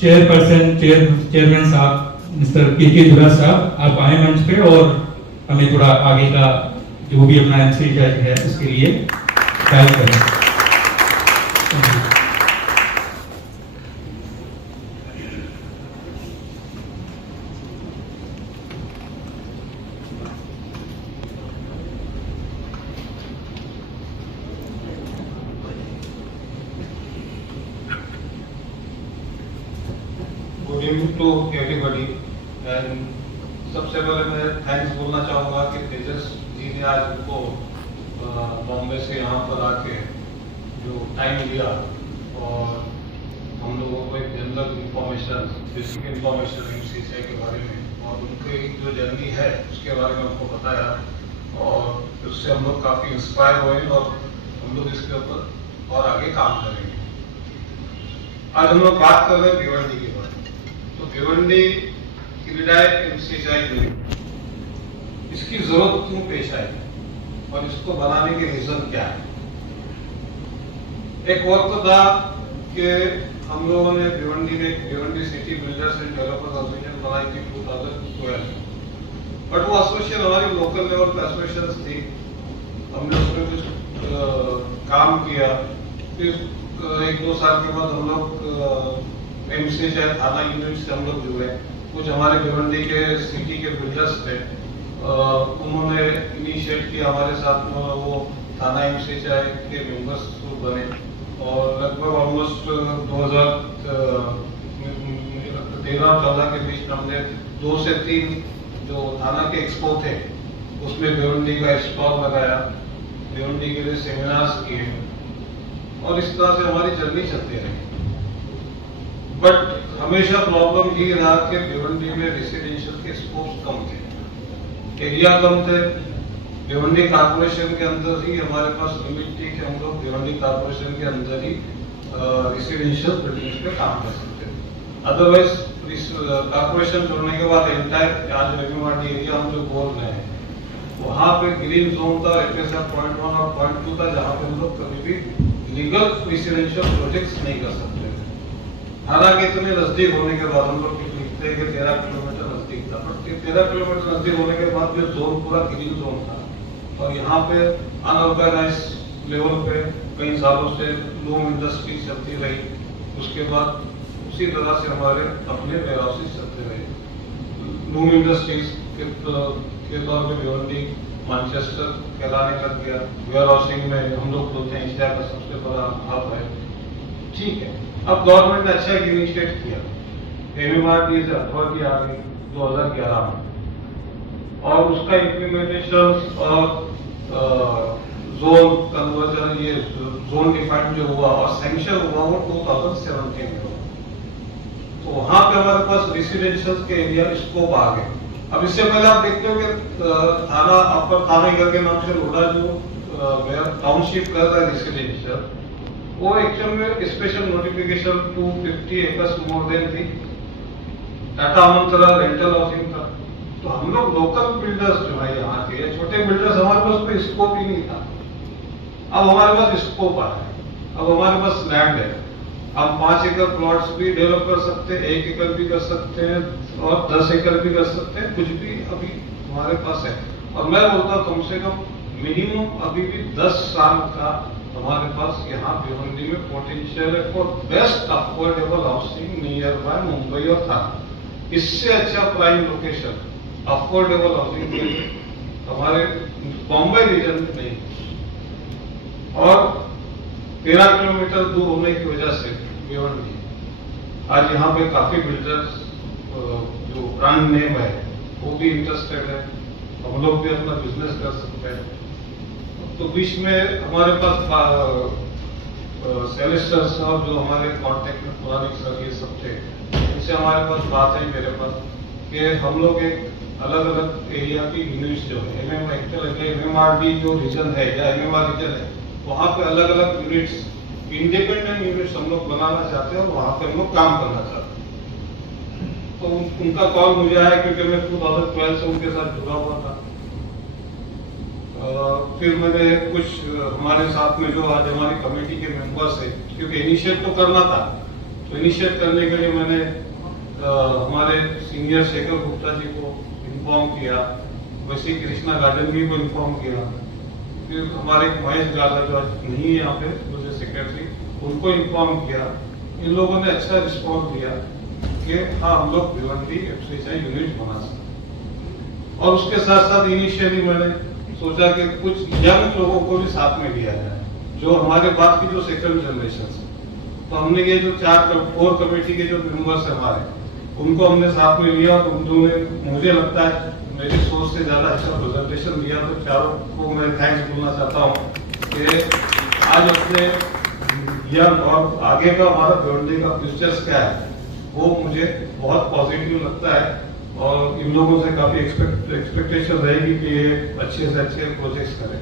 Chairman साहब mister के धुरा साहब, आप आए मंच पे और हमें थोड़ा आगे का जो भी अपना एमसी है उसके लिए गाइड करें। Good evening to everybody and सबसे पहले मैं थैंक्स बोलना चाहूँगा कि तेजस जी ने आज हमको बॉम्बे से यहाँ पर आके जो टाइम दिया और हम लोगों को एक जनरल इंफॉर्मेशन, बेसिक इंफॉर्मेशन एमसीसीआई के बारे में और उनकी जो जर्नी है उसके बारे में हमको बताया और उससे हम लोग काफ़ी इंस्पायर हुए और हम लोग इसके ऊपर और आगे काम करेंगे। आज हम लोग बात कर रहे हैं भिवंडी के बारे में। तो भिवंडी क्रीडाई एमसीसीआई यूनिट, इसकी जरूरत क्यों पेश आई और इसको बनाने के रीजन क्या है? एक वक्त था कि हम लोगों ने Bhiwandi city builders and developers association बनाई थी 2012, बट वो एसोसिएशन हमारी लोकल लेवल पे एसोसिएशन थी। हमने उसमें कुछ काम किया, फिर 1-2 साल के बाद हम लोग एमसीसीआई थाना यूनिट से हम लोग जुड़े। कुछ हमारे भिवंडी के सिटी के बिल्डर्स थे, उन्होंने इनिशिएट किया हमारे साथ में, वो थाना एमसीसीआई के मेंबर्स बने और लगभग ऑलमोस्ट 2013-14 के बीच में हमने 2 से 3 जो थाना के एक्सपो थे उसमें भिवंडी का स्टॉल लगाया, भिवंडी के लिए सेमिनार्स किए और इस तरह से हमारी जर्नी चलती रही। बट हमेशा प्रॉब्लम ये रहा कि भिवंडी में रेसिडेंशियल के स्कोप कम थे, एरिया कम थे। भिवंडी कारपोरेशन के अंदर ही हमारे पास लिमिट थी कि हम लोग भिवंडी कारपोरेशन के अंदर ही रेसिडेंशियल बिल्डिंग्स पे काम कर सकते थे। अदरवाइज कारपोरेशन छोड़ने के बाद एंटायर आज रेवेन्यू एरिया हम जो बोल रहे हैं वहाँ पे ग्रीन जोन था, एफएसआर पॉइंट 1 और पॉइंट 2 था, जहाँ पे हम लोग कभी भी लीगल रेसिडेंशियल प्रोजेक्ट्स नहीं कर सकते थे। हालांकि इतने नजदीक होने के बाद हम लोग लिखते हैं कि 13 किलोमीटर नजदीक था, बट 13 किलोमीटर नजदीक होने के बाद जो जोन पूरा ग्रीन जोन था और यहाँ पे अनऑर्गेनाइज लेवल पे कई सालों से लूम इंडस्ट्री चलती रही। उसके बाद उसी तरह से हमारे अपने वेयरहाउसेस चलते रहे। लूम इंडस्ट्रीज के तौर पे भिवंडी मैनचेस्टर कहलाने लग गया। वेयरहाउसिंग में हम लोग बोलते हैं एशिया का सबसे बड़ा हब है, ठीक है। अब गवर्नमेंट ने अच्छा इनिशिएट किया, एमएमआरडी से अथॉरिटी आ गई 2011 में और उसका इम्प्लीमेंटेशन और जोन कन्वर्जन, ये जोन डिफाइन जो हुआ और सैंक्शन हुआ वो 2017 में हुआ। तो वहां पे हमारे पास रेसिडेंशियल के एरिया स्कोप आ गए। अब इससे पहले आप देखते हो कि थाना अपर थाना के नाम से लोडा जो टाउनशिप कर रहा है रेसिडेंशियल, वो एक्चुअल में special notification 250 acres more than थी, टाटा मंत्रा रेंटल हाउसिंग था। तो हम लोग लोकल बिल्डर्स जो है यहाँ के छोटे बिल्डर्स, हमारे पास कोई स्कोप ही नहीं था। अब हमारे पास स्कोप आ है, अब हमारे पास लैंड है, हम 5 एकड़ प्लॉट्स भी डेवलप कर सकते हैं, 1 एकड़ भी कर सकते हैं और 10 एकड़ भी कर सकते हैं, कुछ भी अभी हमारे पास है। और मैं बोलता हूँ कम से कम मिनिमम अभी भी 10 साल का हमारे पास यहाँ भिवंडी में पोटेंशियल है for best affordable housing near by Mumbai और थाना। इससे अच्छा प्राइम लोकेशन अफोर्डेबल हाउसिंग के लिए हमारे बॉम्बे रीजन में नहीं। और 13 किलोमीटर दूर होने की वजह से भिवंडी आज यहाँ पे काफी बिल्डर्स जो ब्रांड नेम है वो भी इंटरेस्टेड है, हम लोग भी अपना बिजनेस कर सकते हैं। तो बीच में हमारे पास सेलेस्टर साहब जो हमारे कांटेक्ट में पुराने सर ये सब थे, इनसे हमारे पास बात है मेरे पास कि हम लोग एक अलग अलग एरिया की यूनिट्स जो है एमएमआरडी जो रीजन है या एमएमआर रीजन है वहाँ पे अलग अलग यूनिट्स, इंडिपेंडेंट यूनिट्स हम लोग बनाना चाहते हैं और वहाँ पे हम लोग काम करना चाहते हैं। तो उनका कॉल मुझे आया क्योंकि मैं 2012 से उनके साथ जुड़ा हुआ था। फिर मैंने कुछ हमारे साथ में जो आज हमारी कमेटी के मेंबर्स है, क्योंकि इनिशिएट तो करना था, तो इनिशिएट करने के लिए मैंने हमारे सीनियर शेखर गुप्ता जी को इन्फॉर्म किया, वैसे कृष्णा गार्डन भी को इन्फॉर्म किया, फिर हमारे महेश गाला जो आज नहीं है यहाँ पे मुझे सेक्रेटरी, उनको इन्फॉर्म किया। इन लोगों ने अच्छा रिस्पॉन्स दिया कि हाँ हम लोग भिवंडी एफसीएचआई यूनिट बना सकते। और उसके साथ साथ इनिशियली मैंने सोचा कि कुछ यंग लोगों को भी साथ में लिया जाए, जो हमारे बाद की जो सेकंड जनरेशन है। तो हमने ये जो कोर कमेटी के जो मेंबर्स है हमारे, उनको हमने साथ में लिया और उन्होंने मुझे लगता है मेरी सोच से ज्यादा अच्छा प्रेजेंटेशन दिया। तो चारों को मैं थैंक्स बोलना चाहता हूँ कि आज अपने यंग और आगे का हमारा भिवंडी का फ्यूचर्स क्या है वो मुझे बहुत पॉजिटिव लगता है। और इन लोगों से काफी एक्सपेक्टेशन रहेगी कि ये अच्छे से अच्छे प्रोजेक्ट्स करें।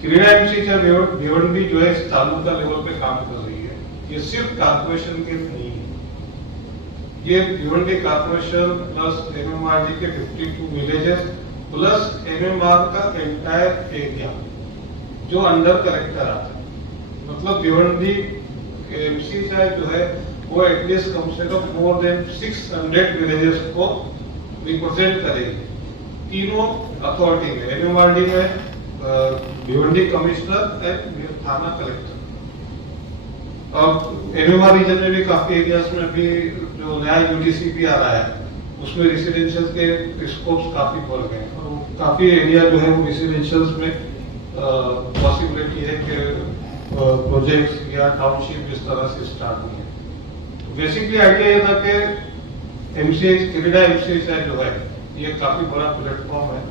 क्रीडा एमसीएचआई भिवंडी जो है इस तालुका लेवल पे काम कर रही है, ये सिर्फ कारपोरेशन के नहीं है, ये भिवंडी कारपोरेशन प्लस एमएमआरडी के 52 विलेजेस प्लस एमएमआर का एंटायर एरिया जो अंडर कलेक्टर आता है। मतलब भिवंडी एमसीएचआई जो है वो एटलीस्ट कम से कम मोर देन 600 विलेजेस को रिप्रेजेंट करेगी तीनों अथॉरिटी में, एमएमआरडी में भिवंडी कमिश्नर एंड थाना कलेक्टर। अब एमएमआर रीजन में भी काफी एरियाज में भी जो नया यूडीसीपी आ रहा है उसमें रेसिडेंशियल के स्कोप्स काफी बढ़ गए हैं और काफी एरिया जो है वो रेसिडेंशियल्स में पॉसिबिलिटी है कि प्रोजेक्ट्स या टाउनशिप इस तरह से स्टार्ट हुई है। बेसिकली आइडिया ये था कि क्रीडा एमसीएचआई जो है ये काफी बड़ा प्लेटफॉर्म है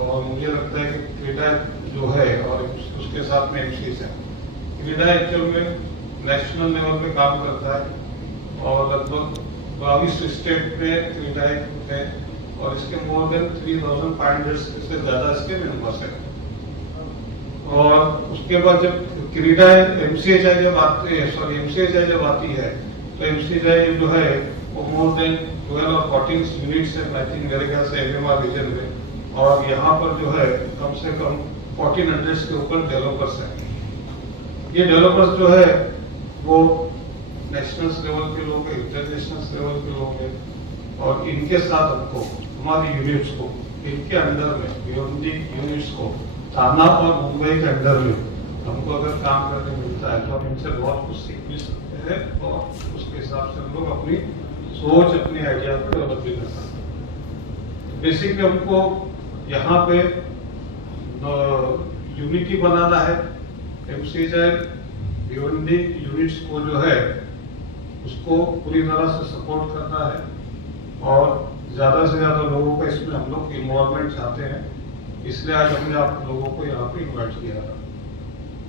और मुझे लगता है कि क्रीडा जो है और उसके साथ में एमसीएचआई, क्रीडा एक्चुअल में नेशनल लेवल पे काम करता है और लगभग 22 स्टेट में क्रीडा है और इसके मोर देन 3500 से ज्यादा इसके मेंबर्स हैं। और उसके बाद जब क्रीडा एमसीएचआई जब आती है, एमसीएचआई जब आती है तो एमसीएचआई जो है वो मोर देन 12 और 14 यूनिट्स है आई थिंक मेरे ख्याल से एमएमआर रीजन में। और यहाँ पर जो है कम से कम 1400 के ऊपर डेवलपर्स हैं। ये डेवलपर्स जो है वो नेशनल लेवल के लोग हैं, इंटरनेशनल लेवल के लोग हैं और इनके साथ हमको हमारी यूनिट्स को इनके अंडर में भिवंडी यूनिट्स को थाना और मुंबई के अंडर में हमको अगर काम करने मिलता है तो हम इनसे बहुत कुछ सीख भी सकते हैं और उसके हिसाब से हम लोग अपनी सोच अपने आइडिया को डेवलप भी कर सकते हैं। बेसिकली हमको यहाँ पे यूनिटी बनाना है। एमसीएचआई भिवंडी यूनिट्स को जो है उसको पूरी तरह से सपोर्ट करना है और ज्यादा से ज्यादा लोगों का इसमें हम लोग इन्वॉल्वमेंट चाहते हैं, इसलिए आज हमने आप लोगों को यहाँ पे इन्वाइट किया था।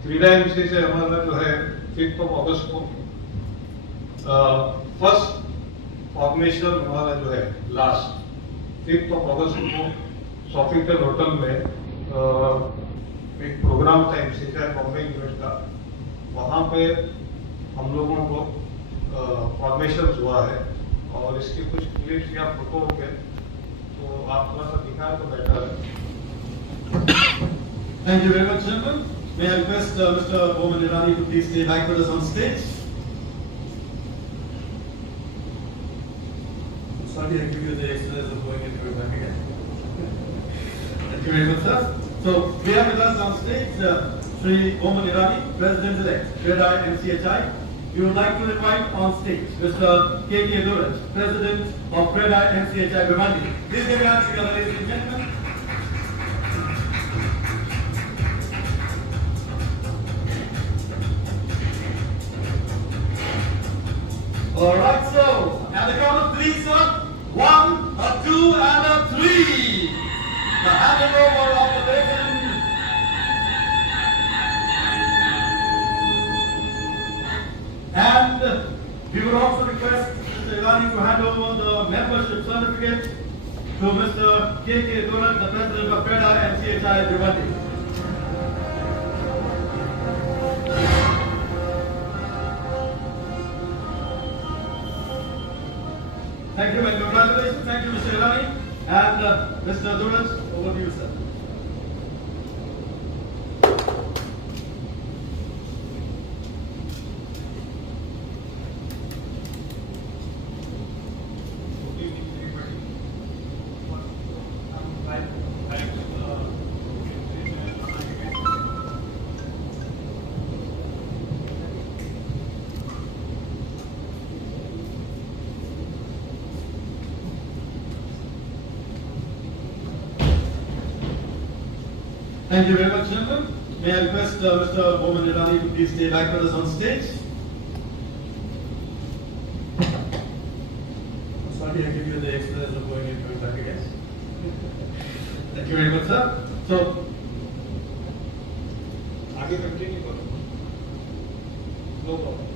क्रीडा एमसीएचआई हमारा जो है 5 अगस्त को फर्स्ट फॉर्मेशन हमारा जो है लास्ट 5 अगस्त को सॉफिटल होटल में एक प्रोग्राम था एमसीएचआई बॉम्बे यूनिट का, वहाँ पे हम लोगों को फॉर्मेशन हुआ है और इसके कुछ क्लिप्स या फोटो होंगे तो आप थोड़ा सा दिखाएं तो बेटर है। Thank you very much, gentlemen. May I request Mr. Boman Irani to please stay back with us on stage. Sorry, I give you the exercise of going and coming back again. Thank you very much, sir. So we have with us on stage Shri Boman Irani, President-elect, CREDAI MCHI. We would like to invite on stage Mr. K.K. Durraj, President of CREDAI MCHI Bhiwandi. Please give your hands together, ladies and gentlemen. All right, so at the count of 3, sir. 1, a 2, and a 3. The handing over of the baton. And we would also request Mr. Irani to hand over the membership certificate to Mr. K.K. Durraj, the President of CREDAI MCHI Bhiwandi. Thank you and congratulations. Thank you, Mr. Irani. And Mr. Durraj, over to you, sir. Thank you very much, gentlemen. May I request Mr. Oman Irani to please stay back with us on stage. Sorry, I give you the experience of going and coming back again. Thank you very much, sir. So, आगे continue करो। No problem.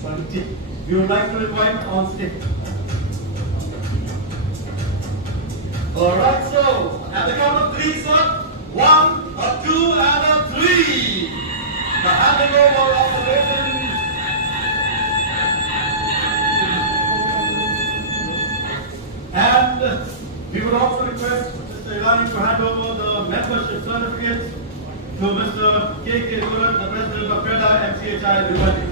sorry, we would like to invite on stage. All right, so at the count of three, sir. 1, a 2, and a 3. The handing over of the baton. And we would also request Mr. Irani to hand over the membership certificate to Mr. K.K. Durat, the President of FEDA MCHI Bhiwandi.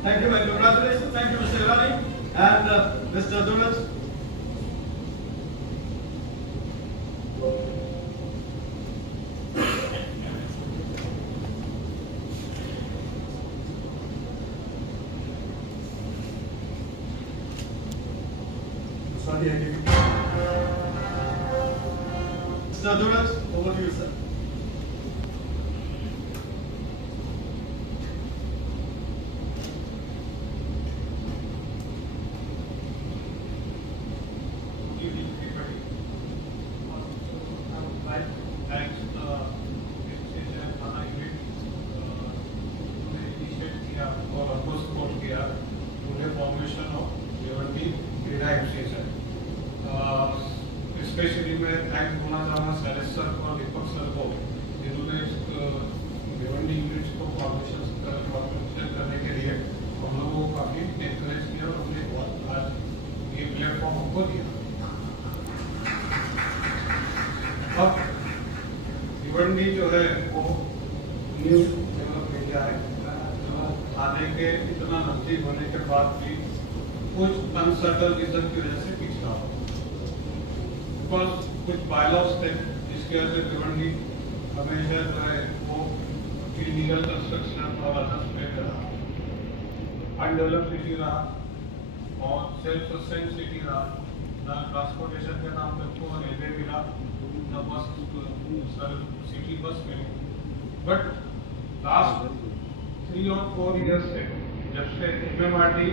Thank you and congratulations. Thank you, Mr. Irani and Mr. Durat. Sorry, I gave you. Mr. Durat, over to you, sir. Thanks, थाना unit ने initiate किया और हमको support किया पूरे formation of Bhiwandi क्रीडा association. Specially मैं thanks बोलना चाहूँगा शैलेश सर और दीपक सर को, जिन्होंने भिवंडी यूनिट को फॉर्मेशन करने के लिए हम लोगों को काफ़ी एनकरेज किया और उन्हें बहुत आज ये प्लेटफॉर्म हमको दिया। अब भिवंडी जो है वो न्यू डेवलप एरिया है, जो आने के इतना नजदीक होने के बाद भी कुछ अनसर्टन रीजन की वजह से पिछड़ा हो। बिकॉज कुछ बायलॉज थे जिसकी वजह से भिवंडी हमेशा जो है वो इलीगल कंस्ट्रक्शन और अदर्स पे रहा, अनडेवलप सिटी रहा और सेल्फ सस्टेन सिटी रहा। ना ट्रांसपोर्टेशन के नाम पे को रेलवे मिला, ना bus city bus milli. But last 3 और 4 ईयर्स से जब से एमएमआरटी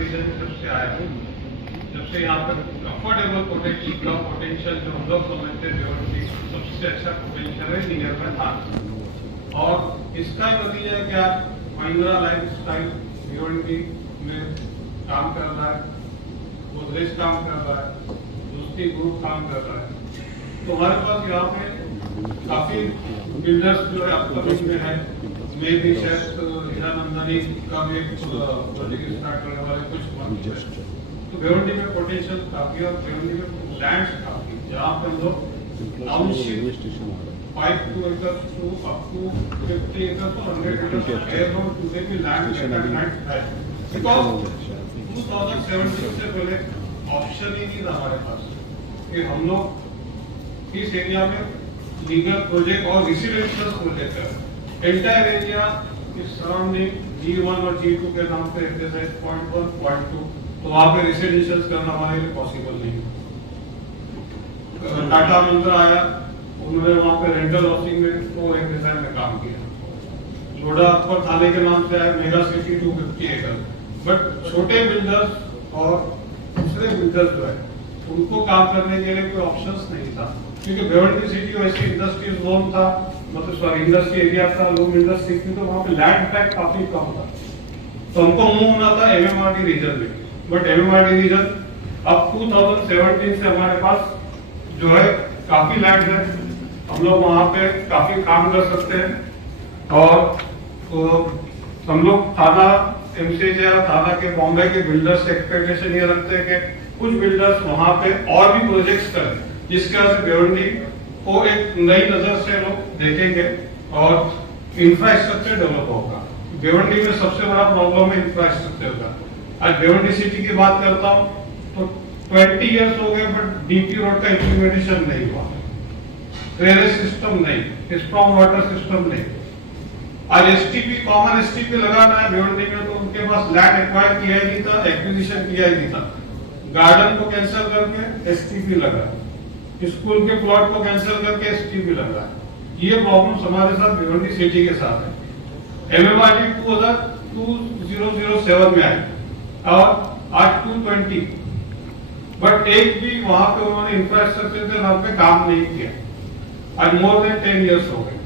रीजन जब से आया, जब से यहाँ पर अफोर्डेबल पोटेंशियल का पोटेंशियल जो हम लोग समझते थे सबसे अच्छा पोटेंशियल है नियर में था। और इसका नतीजा क्या, महिंद्रा लाइफस्टाइल भिवंडी में काम कर रहा है, गोदरेज काम कर रहा है, दूसरी ग्रुप काम कर रहा है। तो हमारे पास यहाँ पे काफी बिल्डर्स जो है अपकमिंग में है, मैं भी शायद हीरानंदनी का भी एक प्रोजेक्ट स्टार्ट करने वाले कुछ मंथ है। तो भिवंडी में पोटेंशियल काफी और भिवंडी में लैंड काफी, जहाँ पे लोग township 5 acres to up to 50 acres or 100 acres air road today भी लैंड है। बिकॉज 2017 से पहले ऑप्शन ही नहीं था हमारे पास कि हम लोग इस एरिया में लीगल प्रोजेक्ट और रेसिडेंशियल प्रोजेक्ट है। एंटायर एरिया इस सराउंडिंग G1 और G2 के नाम पे एक्सरसाइज 0.1 0.2, तो वहाँ पे रेसिडेंशियल करना हमारे लिए पॉसिबल नहीं। टाटा मंत्रा आया, उन्होंने वहाँ पे रेंटल हाउसिंग में तो एक डिजाइन में काम किया। लोडा अपर थाने के नाम से आया मेगा सिटी 250 एकड़। बट छोटे बिल्डर्स और दूसरे बिल्डर्स जो है उनको काम करने के लिए कोई ऑप्शंस नहीं था, क्योंकि भिवंडी सिटी वैसे इंडस्ट्रियल जोन था, मतलब सॉरी इंडस्ट्री एरिया था, लोग इंडस्ट्री थी, तो वहाँ पे लैंड इम्पैक्ट काफी कम था। तो हमको मूव होना था एमएमआरटी रीजन में। बट एमएमआरटी रीजन अब 2017 से हमारे पास जो है काफी लैंड है, हम लोग वहाँ पे काफी काम कर सकते हैं। और तो हम लोग थाना एमसीएचआई थाना के बॉम्बे के बिल्डर्स से एक्सपेक्टेशन ये रखते हैं कि कुछ बिल्डर्स वहाँ पे और भी प्रोजेक्ट्स करें, जिसके वजह से भिवंडी को एक नई नजर से लोग देखेंगे और इंफ्रास्ट्रक्चर डेवलप होगा। भिवंडी में सबसे बड़ा प्रॉब्लम है इंफ्रास्ट्रक्चर का। आज भिवंडी सिटी की बात करता हूँ तो 20 इयर्स हो गए बट डीपी रोड का इम्प्लीमेंटेशन नहीं हुआ, ड्रेनेज सिस्टम नहीं, स्ट्रॉन्ग वाटर सिस्टम नहीं। आज एसटीपी कॉमन एसटीपी लगाना है भिवंडी में तो उनके पास लैंड एक्वायर किया ही नहीं था, एक्विजिशन किया ही नहीं था। गार्डन को कैंसिल करके एसटीपी लगा, स्कूल के प्लॉट को कैंसिल करके एसटीपी लगा। ये प्रॉब्लम हमारे साथ भिवंडी सिटी के साथ है। एमएमआरडी 2007 में आई और आज 220, बट एक भी वहां पे उन्होंने इंफ्रास्ट्रक्चर के नाम पे काम नहीं किया। आज मोर देन 10 इयर्स हो गए।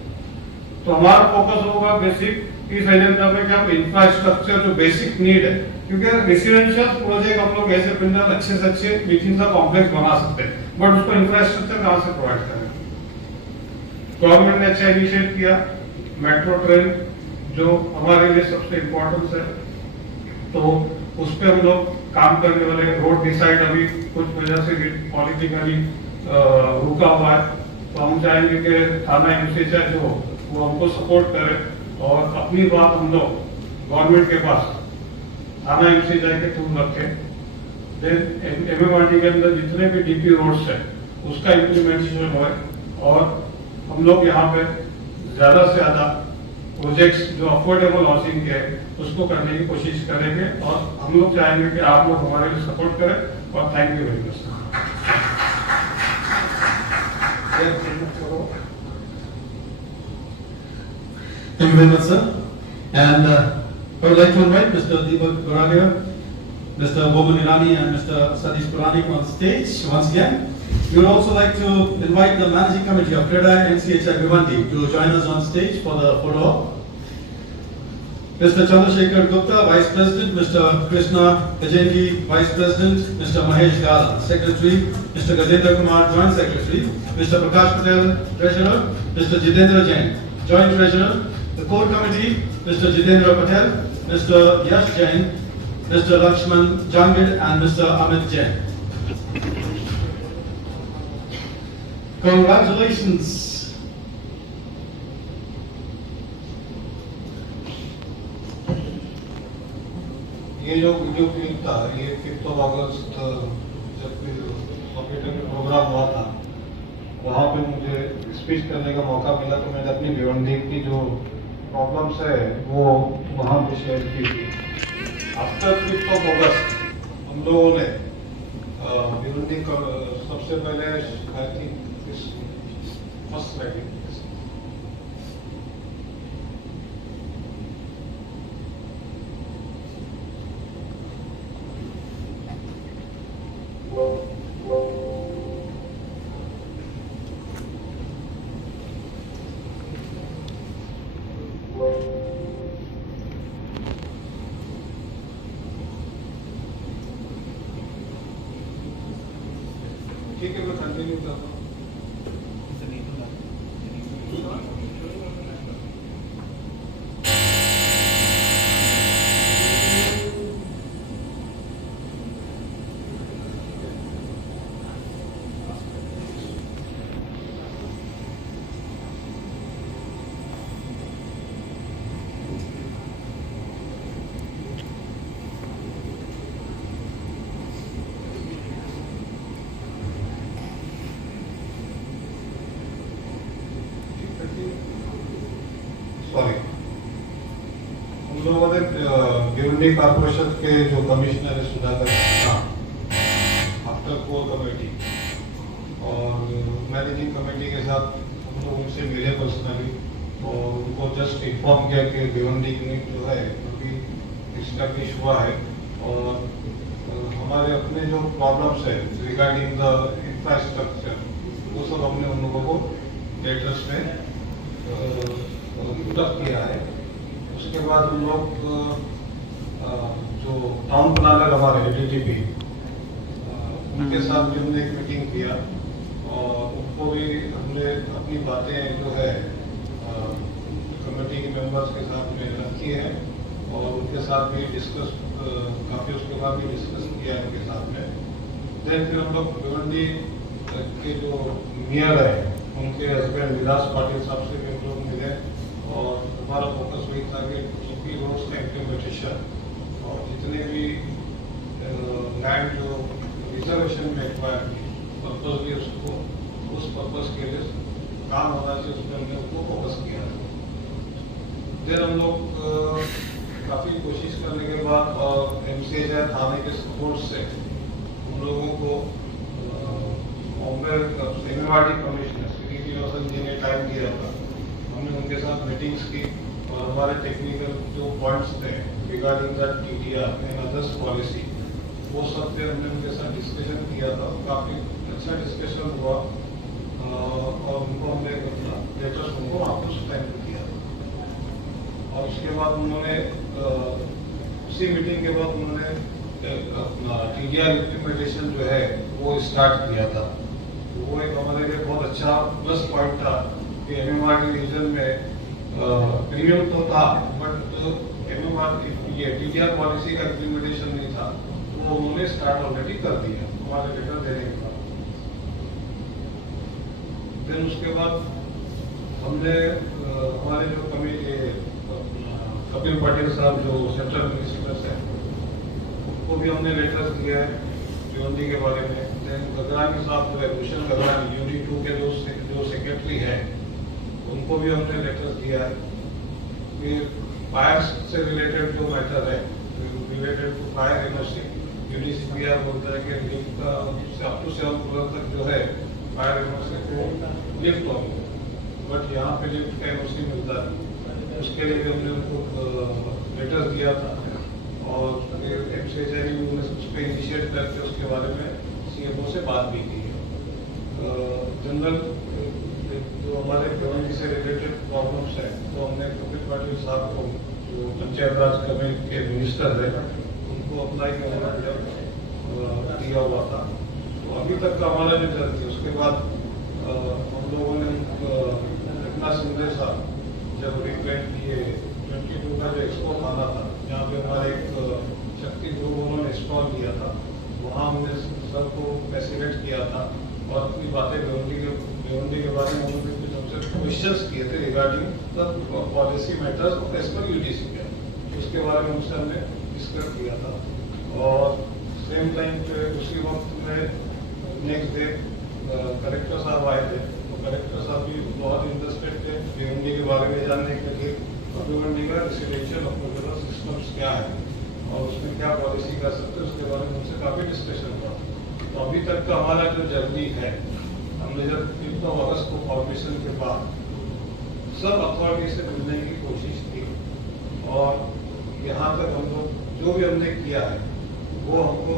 तो हमारा फोकस होगा बेसिक इस एजेंडा में कि हम इंफ्रास्ट्रक्चर जो बेसिक नीड है, क्योंकि रेसिडेंशियल प्रोजेक्ट हम लोग ऐसे पिंडल अच्छे से अच्छे मीटिंग का कॉम्प्लेक्स बना सकते हैं, बट उसको इंफ्रास्ट्रक्चर कहां से प्रोवाइड करें। गवर्नमेंट ने अच्छा इनिशिएट किया मेट्रो ट्रेन, जो हमारे लिए सबसे इम्पोर्टेंट है, तो उस पर हम लोग काम करने वाले। रोड डिसाइड अभी कुछ वजह से पॉलिटिकली रुका हुआ है, तो हम चाहेंगे कि थाना एमसीएचआई जो वो हमको सपोर्ट करे और अपनी बात हम लोग गवर्नमेंट के पास थाना एमसीएचआई के थ्रू रखें। देन एमएमआरडी के अंदर जितने भी डीपी रोड्स है उसका इम्प्लीमेंटेशन हो और हम लोग यहाँ पे ज्यादा से ज्यादा प्रोजेक्ट्स जो अफोर्डेबल हाउसिंग के उसको करने की कोशिश करेंगे और हम लोग चाहेंगे कि आप लोग हमारे लिए सपोर्ट करें। और thank you very much. Thank you very much, sir. And I would like to invite Mr. Deepak Goradia, Mr. Boban Irani, and Mr. Sadish Puranik on stage once again. We would also like to invite the managing committee of CREDAI NCHI Bhiwandi to join us on stage for the photo op. Mr. Chandrasekhar Gupta, Vice President, Mr. Krishna Gajengi, Vice President, Mr. Mahesh Gala, Secretary, Mr. Gajendra Kumar, Joint Secretary, Mr. Prakash Patel, Treasurer, Mr. Jitendra Jain, Joint Treasurer, the Core Committee, Mr. Jitendra Patel, Mr. Yash Jain, Mr. Lakshman Jangid, and Mr. Amit Jain. Congratulations. ये जो video clip था ये 5 अगस्त जब computer में programme हुआ था वहाँ पे मुझे स्पीच करने का मौका मिला, तो मैंने अपनी भिवंडी की जो प्रॉब्लम्स है वो वहाँ पे शेयर की थी। आफ्टर 5 अगस्त हम लोगों ने भिवंडी का सबसे पहले आई थिंक फर्स्ट स्लाइड ठीक है, मैं कंटिन्यू करता हूँ। सॉरी, हम लोगों ने भिवंडी कॉर्पोरेशन के जो कमिश्नर है सुधाकर आफ्टर कोर कमेटी और मैनेजिंग कमेटी के साथ हम लोग उनसे मिले पर्सनली और उनको जस्ट इन्फॉर्म किया कि भिवंडी यूनिट जो है अभी इस्टेब्लिश हुआ है और हमारे अपने जो प्रॉब्लम्स है रिगार्डिंग द इंफ्रास्ट्रक्चर वो सब हमने उन लोगों को लेटर्स में पुटअप किया है। उसके बाद हम लोग जो टाउन प्लानर हमारे एडीटीपी उनके साथ भी हमने एक मीटिंग किया और उनको भी हमने अपनी बातें जो है कमेटी के मेंबर्स के साथ में रखी है और उनके साथ भी डिस्कस काफ़ी उसके बाद भी डिस्कस किया है उनके साथ में। देन फिर हम लोग भिवंडी के जो मेयर है उनके हस्बैंड विलास पाटिल साहब से भी हम लोग मिले और हमारा फोकस वही था कि जितनी रोड्स का इम्प्लीमेंटेशन और जितने भी लैंड जो रिजर्वेशन में एक्वायर पर्पज भी उसको उस पर्पज के लिए काम होना चाहिए उस पर हमने उसको फोकस किया। फिर हम लोग काफ़ी कोशिश करने के बाद और MCHI थाने के सपोर्ट से हम लोगों को बॉम्बे सेमिनारी कमिश्नर श्री रोशन जी ने टाइम दिया था। हमने उनके साथ मीटिंग्स की और हमारे टेक्निकल जो पॉइंट्स थे regarding the TDR and others policy वो सब पे हमने उनके साथ डिस्कशन किया था। काफ़ी अच्छा डिस्कशन हुआ और उनको हमने लेटर्स उनको वापस टाइम किया और उसके बाद उन्होंने उसी मीटिंग के बाद उन्होंने अपना TDR इम्प्लीमेंटेशन जो है वो स्टार्ट किया था। वो एक हमारे लिए बहुत अच्छा प्लस पॉइंट था कि MMRD रीजन में प्रीमियम तो था बट ये TDR पॉलिसी का इम्प्लीमेंटेशन नहीं था, वो उन्होंने स्टार्ट ऑलरेडी कर दिया हमारे लेटर देने के बाद। फिर उसके बाद हमने हमारे जो कपिल पाटिल साहब जो सेंट्रल मिनिस्टर्स हैं उनको भी हमने लेटर्स दिया है भिवंडी के बारे में। देन गगरानी साहब जो है भूषण गगरानी यूनिट 2 के जो सेक्रेटरी हैं उनको भी हमने लेटर्स दिया है। फिर फायर से रिलेटेड जो मैटर है related to fire NOC UDCPR बोलता है कि लिफ्ट का अप टू 7 फ्लोर तक जो है फायर NOC को लिफ्ट होगी बट यहाँ पे लिफ्ट का NOC मिलता है, उसके लिए भी हमने उनको लेटर दिया था और MCHI उस पर इनिशिएट करके उसके बारे में CFO से बात भी की है। जनरल जो हमारे भिवंडी से रिलेटेड प्रॉब्लम्स हैं तो हमने कपिल पाटिल साहब को जो पंचायत राज के मिनिस्टर है उनको अप्लाई करना दिया हुआ था। तो अभी तक का हमारा जो चल थी उसके बाद हम लोगों ने घटना सिंधे साहब जब रिक्वेस्ट ये 22 का जो एक्सपो खाना था जहाँ पे हमारे एक शक्ति ग्रुप उन्होंने इंस्टॉल किया था, वहाँ हमने सबको फैसिलिटेट किया था और अपनी बातें भिवंडी के बारे में उन्होंने कुछ हमसे क्वेश्चंस किए थे regarding the policy matters of as per UDCPR, उसके बारे में उनसे हमने डिस्कस किया था। और सेम टाइम पे उसी वक्त में नेक्स्ट डे कलेक्टर साहब आए थे, तो कलेक्टर साहब भी बहुत इंटरेस्टेड थे भिवंडी के बारे में जानने के लिए भिवंडी का रेसिडेंशियल अप्रूवल सिस्टम्स क्या है और उसमें क्या पॉलिसी कर सकते हैं उसके बारे में उनसे काफ़ी डिस्कशन हुआ। तो अभी तक का हमारा जो जर्नी है, हमने जब 5 अगस्त को फॉर्मेशन के बाद सब अथॉरिटी से मिलने की कोशिश की और यहाँ तक हम लोग जो भी हमने किया है वो हमको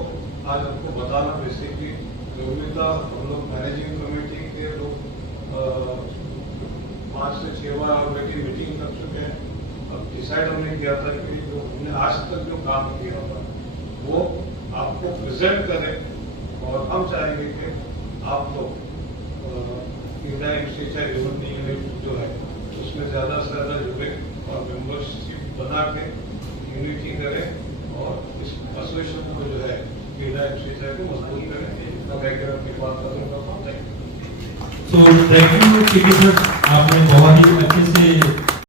आज हमको बताना बेसिकली जरूरी था। हम लोग मैनेजिंग कमेटी के लोग 5 से 6 बार ऑलरेडी मीटिंग कर चुके हैं। अब डिसाइड हमने किया था कि जो हमने आज तक जो काम किया हुआ वो आपको प्रेजेंट करें और हम चाहेंगे कि आप लोग MCHI भिवंडी यूनिट जो है उसमें ज़्यादा से ज़्यादा जुड़े और मेंबरशिप बना के यूनिटी करें और इस एसोसिएशन को जो है MCHI को मजबूत करें। अपनी बात करूँगा। सो थैंक यू सर, आपने बहुत ही अच्छे से